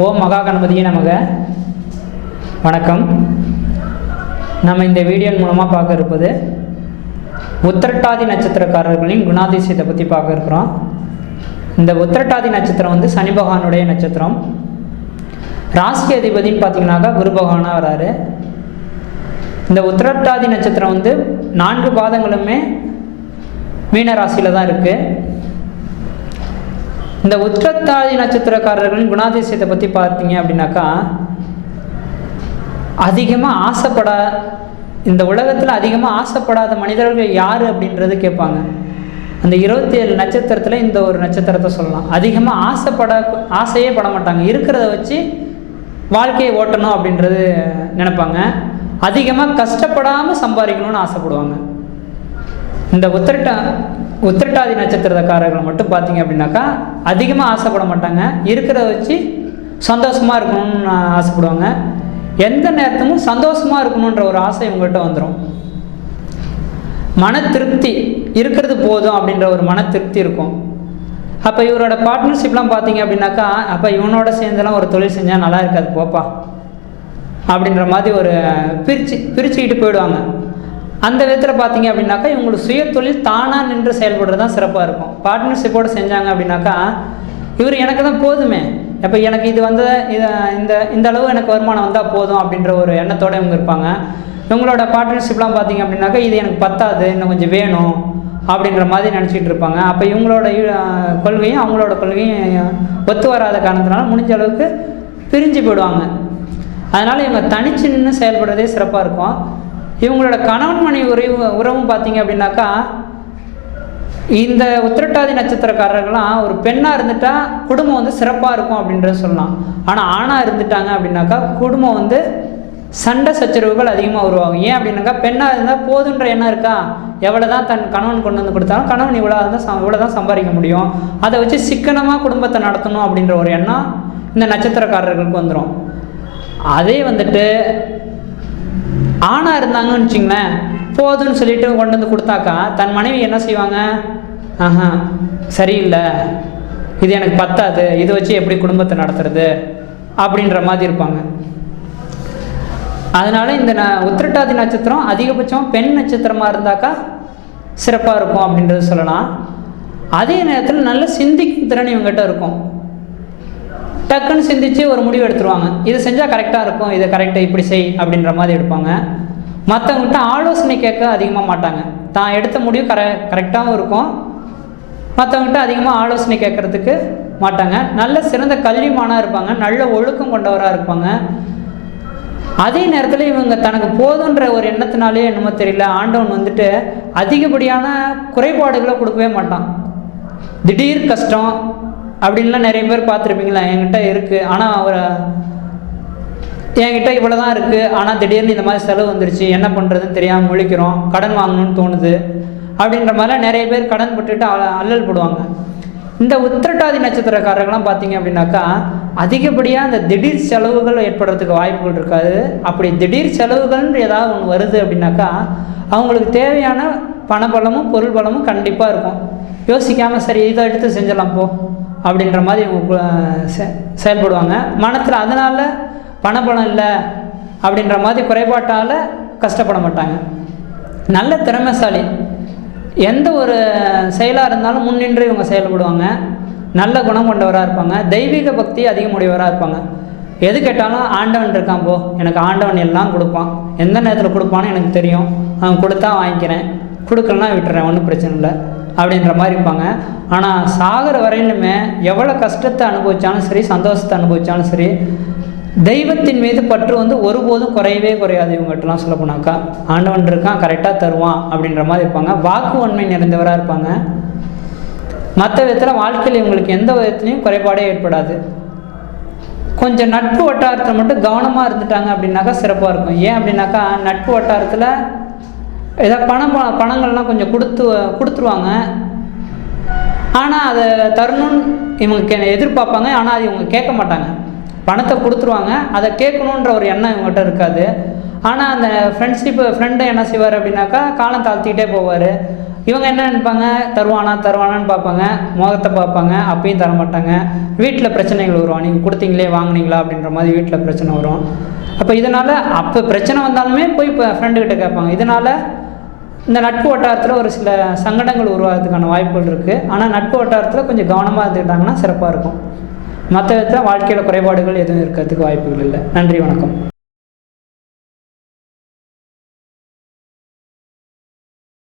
ஓம் மகா கணபதியே நமக. வணக்கம். நம்ம இந்த வீடியோ மூலமாக பார்க்க இருப்பது உத்திரட்டாதி நட்சத்திரக்காரர்களின் குணாதிசயத்தை பற்றி பார்க்க இருக்கிறோம். இந்த உத்திரட்டாதி நட்சத்திரம் வந்து சனி பகவானுடைய நட்சத்திரம். ராசி அதிபதின்னு பார்த்தீங்கன்னாக்கா குரு பகவானாக வராரு. இந்த உத்திரட்டாதி நட்சத்திரம் வந்து நான்கு பாதங்களுமே மீன ராசியில் தான் இருக்குது இந்த உத்திரத்தாதி நட்சத்திரக்காரர்களின் குணாதிசயத்தை பற்றி பார்த்தீங்க அப்படின்னாக்கா அதிகமாக ஆசைப்பட இந்த உலகத்தில் அதிகமாக ஆசைப்படாத மனிதர்கள் யார் அப்படின்றது கேட்பாங்க. அந்த இருபத்தி ஏழு நட்சத்திரத்தில் இந்த ஒரு நட்சத்திரத்தை சொல்லலாம். அதிகமாக ஆசைப்பட ஆசையே பட மாட்டாங்க. இருக்கிறத வச்சு வாழ்க்கையை ஓட்டணும் அப்படின்றது நினைப்பாங்க. அதிகமாக கஷ்டப்படாமல் சம்பாதிக்கணும்னு ஆசைப்படுவாங்க. இந்த உத்திரட்ட உத்திரட்டாதி நட்சத்திரக்காரர்கள் மட்டும் பார்த்தீங்க அப்படின்னாக்கா அதிகமாக ஆசைப்பட மாட்டாங்க. இருக்கிறத வச்சு சந்தோஷமாக இருக்கணும்னு ஆசைப்படுவாங்க. எந்த நேரத்தமும் சந்தோஷமாக இருக்கணுன்ற ஒரு ஆசை இவங்கள்ட்ட வந்துடும் மன திருப்தி இருக்கிறது போதும் அப்படின்ற ஒரு மன திருப்தி இருக்கும். அப்போ இவரோட பார்ட்னர்ஷிப்லாம் பார்த்தீங்க அப்படின்னாக்கா அப்போ இவனோட சேர்ந்தெல்லாம் ஒரு தொழில் செஞ்சால் நல்லா இருக்காது போப்பா. அப்படின்ற மாதிரி ஒரு பிரிச்சு பிரிச்சுக்கிட்டு போயிடுவாங்க. அந்த விதத்தில் பார்த்தீங்க அப்படின்னாக்கா இவங்களுக்கு சுய தொழில் தானாக நின்று செயல்படுறது தான் சிறப்பாக இருக்கும். பார்ட்னர்ஷிப்போடு செஞ்சாங்க அப்படின்னாக்கா இவர் எனக்கு தான் போதுமே. அப்போ எனக்கு இது வந்து இதை இந்த இந்த அளவு எனக்கு வருமானம் வந்தால் போதும் அப்படின்ற ஒரு எண்ணத்தோடு இவங்க இருப்பாங்க. இவங்களோட பார்ட்னர்ஷிப்லாம் பார்த்தீங்க அப்படின்னாக்கா இது எனக்கு பத்தாது இன்னும் கொஞ்சம் வேணும் அப்படின்ற மாதிரி நினச்சிட்டு இருப்பாங்க. அப்போ இவங்களோட கொள்கையும் அவங்களோட கொள்கையும் ஒத்து வராத காரணத்தினால முடிஞ்ச அளவுக்கு பிரிஞ்சு போயிடுவாங்க. அதனால் இவங்க தனிச்சு நின்று செயல்படுறதே சிறப்பாக இருக்கும். இவங்களோட கணவன் மனைவி உறவு உறவும் பார்த்தீங்க அப்படின்னாக்கா இந்த உத்திரட்டாதி நட்சத்திரக்காரர்கள்லாம் ஒரு பெண்ணாக இருந்துட்டா குடும்பம் வந்து சிறப்பாக இருக்கும் அப்படின்றத சொல்லலாம். ஆனால் ஆணாக இருந்துட்டாங்க அப்படின்னாக்கா குடும்பம் வந்து சண்டை சச்சரவுகள் அதிகமாக உருவாகும். ஏன் அப்படின்னாக்கா பெண்ணாக இருந்தால் போதுன்ற எண்ணம் இருக்கா? எவ்வளோ தான் தன் கணவன் கொண்டு வந்து கொடுத்தாலும் கணவன் இவ்வளோ தான் இவ்வளோ தான் சம்பாதிக்க முடியும். அதை வச்சு சிக்கனமாக குடும்பத்தை நடத்தணும் அப்படின்ற ஒரு எண்ணம் இந்த நட்சத்திரக்காரர்களுக்கு வந்துடும் அதே வந்துட்டு ஆணாக இருந்தாங்கன்னு வச்சிங்களேன் போதும்னு சொல்லிட்டு கொண்டு வந்து கொடுத்தாக்கா தன் மனைவி என்ன செய்வாங்க? ஆஹா சரியில்லை. இது எனக்கு பத்தாது. இது வச்சு எப்படி குடும்பத்தை நடத்துறது? அப்படின்ற மாதிரி இருப்பாங்க. அதனால இந்த ந உத்திரட்டாதி நட்சத்திரம் அதிகபட்சம் பெண் நட்சத்திரமாக இருந்தாக்கா சிறப்பாக இருக்கும் அப்படின்றத சொல்லலாம். அதே நேரத்தில் நல்ல சிந்திக்கும் திறன் இவங்ககிட்ட இருக்கும். டக்குன்னு சிந்திச்சு ஒரு முடிவு எடுத்துருவாங்க. இது செஞ்சால் கரெக்டாக இருக்கும் இதை கரெக்டாக இப்படி செய் அப்படின்ற மாதிரி எடுப்பாங்க. மற்றவங்ககிட்ட ஆலோசனை கேட்க அதிகமாக மாட்டாங்க. தான் எடுத்த முடிவு கர கரெக்டாகவும் இருக்கும். மற்றவங்ககிட்ட அதிகமாக ஆலோசனை கேட்குறதுக்கு மாட்டாங்க. நல்ல சிறந்த கல்விமானாக இருப்பாங்க நல்ல ஒழுக்கம் கொண்டவராக இருப்பாங்க. அதே நேரத்தில் இவங்க தனக்கு போதுன்ற ஒரு எண்ணத்தினாலே என்னமோ தெரியல ஆண்டவன் வந்துட்டு அதிகப்படியான குறைபாடுகளை கொடுக்கவே மாட்டான். திடீர் கஷ்டம் அப்படின்லாம் நிறைய பேர் பார்த்துருப்பீங்களா? என்கிட்ட இருக்குது ஆனால் அவரை என்கிட்ட இவ்வளோ தான் இருக்குது ஆனால் திடீர்னு இந்த மாதிரி செலவு வந்துருச்சு. என்ன பண்ணுறதுன்னு தெரியாமல் முழிக்கிறோம். கடன் வாங்கணும்னு தோணுது. அப்படின்ற மாதிரிலாம் நிறைய பேர் கடன் பட்டுட்டு அல்லல் போடுவாங்க. இந்த உத்திரட்டாதி நட்சத்திரக்காரர்கள்லாம் பார்த்தீங்க அப்படின்னாக்கா அதிகப்படியாக அந்த திடீர் செலவுகள் ஏற்படுறதுக்கு வாய்ப்புகள் இருக்காது. அப்படி திடீர் செலவுகள்னு ஏதாவது ஒன்று வருது அப்படின்னாக்கா அவங்களுக்கு தேவையான பணபலமும் பொருள் பலமும் கண்டிப்பாக இருக்கும். யோசிக்காமல் சரி இதை எடுத்து செஞ்சலாம் போ. அப்படின்ற மாதிரி செ- செயல்படுவாங்க. மனத்தில் அதனால் பணப்பணம் இல்லை அப்படின்ற மாதிரி குறைபாட்டால் கஷ்டப்பட மாட்டாங்க. நல்ல திறமைசாலி. எந்த ஒரு செயலாக இருந்தாலும் முன்னின்று இவங்க செயல்படுவாங்க. நல்ல குணம் கொண்டவராக இருப்பாங்க. தெய்வீக பக்தி அதிகமுடையவராக இருப்பாங்க. எது கேட்டாலும் ஆண்டவன் இருக்கான் போ எனக்கு ஆண்டவன் எல்லாம் கொடுப்பான். எந்த நேரத்தில் கொடுப்பான்னு எனக்கு தெரியும். அவன் கொடுத்தா வாங்கிக்கிறேன். கொடுக்கலனா விட்டுறேன். ஒன்றும் பிரச்சனை இல்லை. அப்படின்ற மாதிரி இருப்பாங்க. ஆனால் சாகர வரையிலுமே எவ்வளோ கஷ்டத்தை அனுபவித்தாலும் சரி சந்தோஷத்தை அனுபவித்தாலும் சரி தெய்வத்தின் மீது பற்று வந்து ஒருபோதும் குறையவே குறையாது இவங்ககிட்டலாம் சொல்ல போனாக்கா ஆண்டவன் இருக்கான் கரெக்டாக தருவான் அப்படின்ற மாதிரி இருப்பாங்க. வாக்கு உண்மை நிறைந்தவராக இருப்பாங்க. மற்ற விதத்தில் வாழ்க்கையில் இவங்களுக்கு எந்த விதத்துலையும் குறைபாடே ஏற்படாது. கொஞ்சம் நட்பு வட்டாரத்தில் மட்டும் கவனமாக இருந்துட்டாங்க அப்படின்னாக்கா சிறப்பாக இருக்கும். ஏன் அப்படின்னாக்கா நட்பு வட்டாரத்தில் ஏதாவது பணம் பணங்கள்லாம் கொஞ்சம் கொடுத்து கொடுத்துருவாங்க. ஆனால் அதை தரணும்னு இவங்க எதிர்பார்ப்பாங்க ஆனால் அது இவங்க கேட்க மாட்டாங்க. பணத்தை கொடுத்துருவாங்க அதை கேட்கணுன்ற ஒரு எண்ணம் இவங்ககிட்ட இருக்காது. ஆனால் அந்த ஃப்ரெண்ட்ஷிப்பு ஃப்ரெண்டை என்ன செய்வார் அப்படின்னாக்கா காலம் தாழ்த்திக்கிட்டே போவார். இவங்க என்ன நினைப்பாங்க? தருவானா தருவானான்னு பார்ப்பாங்க. முகத்தை பார்ப்பாங்க. அப்பயும் தர மாட்டாங்க வீட்டில் பிரச்சனைகள் வரும். நீங்கள் கொடுத்தீங்களே வாங்கினீங்களா? அப்படின்ற மாதிரி வீட்டில் பிரச்சனை வரும். அப்போ இதனால் அப்போ பிரச்சனை வந்தாலுமே போய் இப்போ ஃப்ரெண்டுக்கிட்ட கேட்பாங்க. இதனால் இந்த நட்பு வட்டாரத்தில் ஒரு சில சங்கடங்கள் உருவாகிறதுக்கான வாய்ப்புகள் இருக்குது ஆனால் நட்பு வட்டாரத்தில் கொஞ்சம் கவனமாக இருந்துக்கிட்டாங்கன்னா சிறப்பாக இருக்கும். மற்ற விதத்தில் வாழ்க்கையில் குறைபாடுகள் எதுவும் இருக்கிறதுக்கு வாய்ப்புகள் இல்லை. நன்றி வணக்கம்.